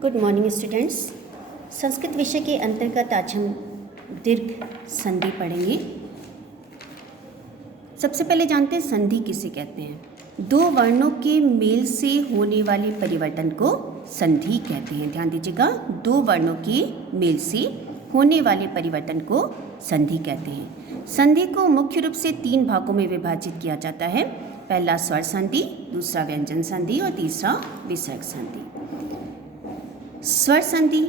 Good morning students. Sanskrit विषय के अंतर्गत आज हम दीर्घ संधि पढ़ेंगे। सबसे पहले जानते हैं संधि किसे कहते हैं। दो वर्णों के मेल से होने वाले परिवर्तन को संधि कहते हैं। ध्यान दीजिएगा, दो वर्णों के मेल से होने वाले परिवर्तन को संधि कहते हैं। संधि को मुख्य रूप से तीन भागों में विभाजित किया जाता है। पहला स्वर संधि, दूसरा व्यंजन संधि और तीसरा विसर्ग संधि। स्वर संधि,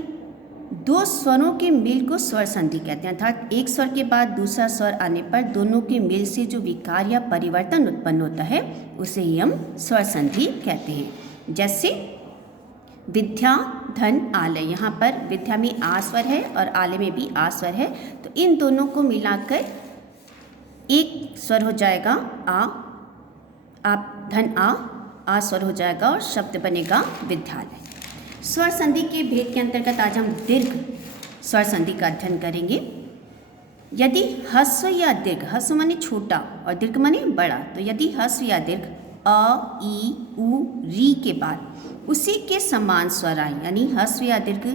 दो स्वरों के मेल को स्वर संधि कहते हैं, अर्थात एक स्वर के बाद दूसरा स्वर आने पर दोनों के मेल से जो विकार या परिवर्तन उत्पन्न होता है उसे ही हम स्वर संधि कहते हैं। जैसे विद्या, धन, आलय। यहाँ पर विद्या में आ स्वर है और आलय में भी आ स्वर है, तो इन दोनों को मिलाकर एक स्वर हो जाएगा आप धन आ स्वर हो जाएगा और शब्द बनेगा विद्यालय। स्वर संधि के भेद के अंतर्गत आज हम दीर्घ स्वर संधि का अध्ययन करेंगे। यदि ह्रस्व या दीर्घ, ह्रस्व माने छोटा और दीर्घ माने बड़ा, तो यदि ह्रस्व या दीर्घ अ, ई, उ, री के बाद उसी के समान स्वर आए, यानी ह्रस्व या दीर्घ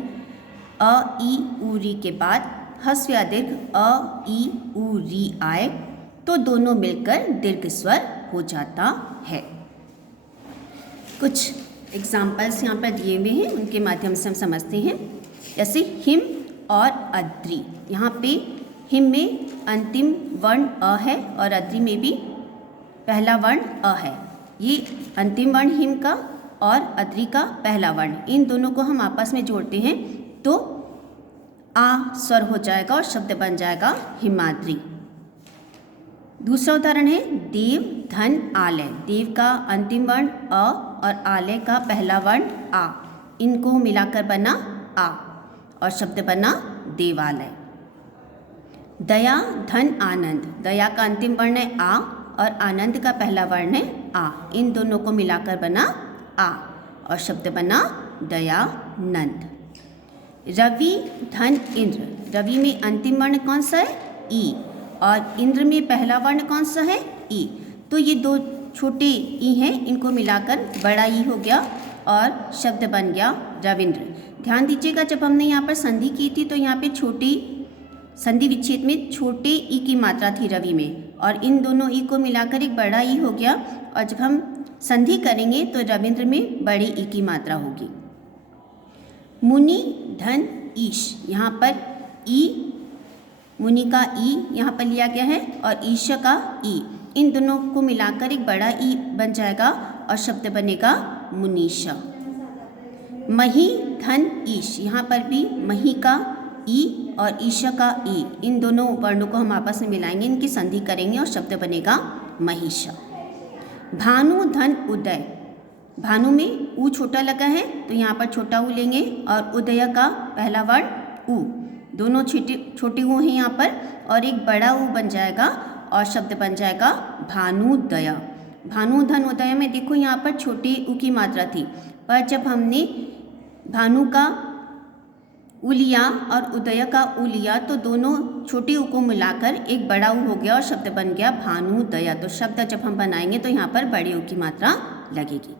अ, ई, उ, री के बाद ह्रस्व या दीर्घ अ, ई, उ, री आए तो दोनों मिलकर दीर्घ स्वर हो जाता है। कुछ एग्जाम्पल्स यहाँ पर दिए हुए हैं, उनके माध्यम से हम समझते हैं। जैसे हिम और अद्रि। यहाँ पे हिम में अंतिम वर्ण अ है और अद्रि में भी पहला वर्ण अ है। ये अंतिम वर्ण हिम का और अद्रि का पहला वर्ण, इन दोनों को हम आपस में जोड़ते हैं तो आ स्वर हो जाएगा और शब्द बन जाएगा हिमाद्रि। दूसरा उदाहरण है देव, धन, आलय। देव का अंतिम वर्ण अ और आलय का पहला वर्ण आ, इनको मिलाकर बना आ और शब्द बना देवालय। दया, धन, आनंद। दया का अंतिम वर्ण है आ और आनंद का पहला वर्ण है आ, इन दोनों को मिलाकर बना आ और शब्द बना दयानंद। रवि, धन, इंद्र। रवि में अंतिम वर्ण कौन सा है? ई, और इंद्र में पहला वर्ण कौन सा है? ई, तो ये दो छोटे ई हैं, इनको मिलाकर बड़ा ई हो गया और शब्द बन गया रविंद्र। ध्यान दीजिएगा, जब हमने यहाँ पर संधि की थी तो यहाँ पे छोटी संधि विच्छेद में छोटे ई की मात्रा थी रवि में, और इन दोनों ई को मिलाकर एक बड़ा ई हो गया, और जब हम संधि करेंगे तो रविंद्र में बड़ी ई की मात्रा होगी। मुनि, धन, ईश। यहाँ पर ई, मुनि का ई यहाँ पर लिया गया है और ईश का ई, इन दोनों को मिलाकर एक बड़ा ई बन जाएगा और शब्द बनेगा मुनीषा। मही, धन, ईश। यहाँ पर भी मही का ई और ईश का ई, इन दोनों वर्णों को हम आपस में मिलाएंगे, इनकी संधि करेंगे और शब्द बनेगा महिषा। भानु, धन, उदय। भानु में ऊ छोटा लगा है तो यहाँ पर छोटा ऊ लेंगे और उदय का पहला वर्ण ऊ, दोनों छोटे ऊ हैं यहाँ पर, और एक बड़ा ऊ बन जाएगा और शब्द बन जाएगा भानुदया। भानु, धन, उदय में देखो यहाँ पर छोटे ऊ की मात्रा थी, पर जब हमने भानु का ऊ लिया और उदय का ऊ लिया तो दोनों छोटे ऊ को मिलाकर एक बड़ा ऊ हो गया और शब्द बन गया भानुदया। तो शब्द जब हम बनाएंगे तो यहाँ पर बड़े ऊ की मात्रा लगेगी।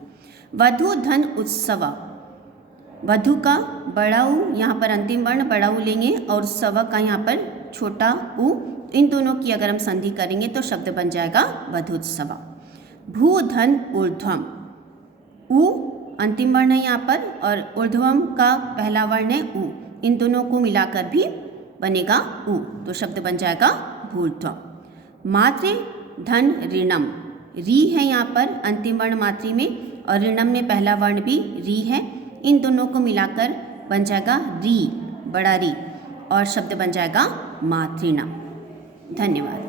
वधु, धन, उत्सव। वधु का बड़ा ऊ, यहाँ पर अंतिम वर्ण बड़ा ऊ लेंगे और उत्सव का यहाँ पर छोटा ऊ, इन दोनों की अगर हम संधि करेंगे तो शब्द बन जाएगा वधुत्सव। भू, धन, ऊर्ध्वम। ऊ अंतिम वर्ण है यहाँ पर और ऊर्ध्वम का पहला वर्ण है ऊ, इन दोनों को मिलाकर भी बनेगा ऊ, तो शब्द बन जाएगा भूर्ध्वम। मातृ, धन, ऋणम। री है यहाँ पर अंतिम वर्ण मातृ में और ऋणम में पहला वर्ण भी री है, इन दोनों को मिलाकर बन जाएगा री, बड़ा री, और शब्द बन जाएगा मातृणम। धन्यवाद।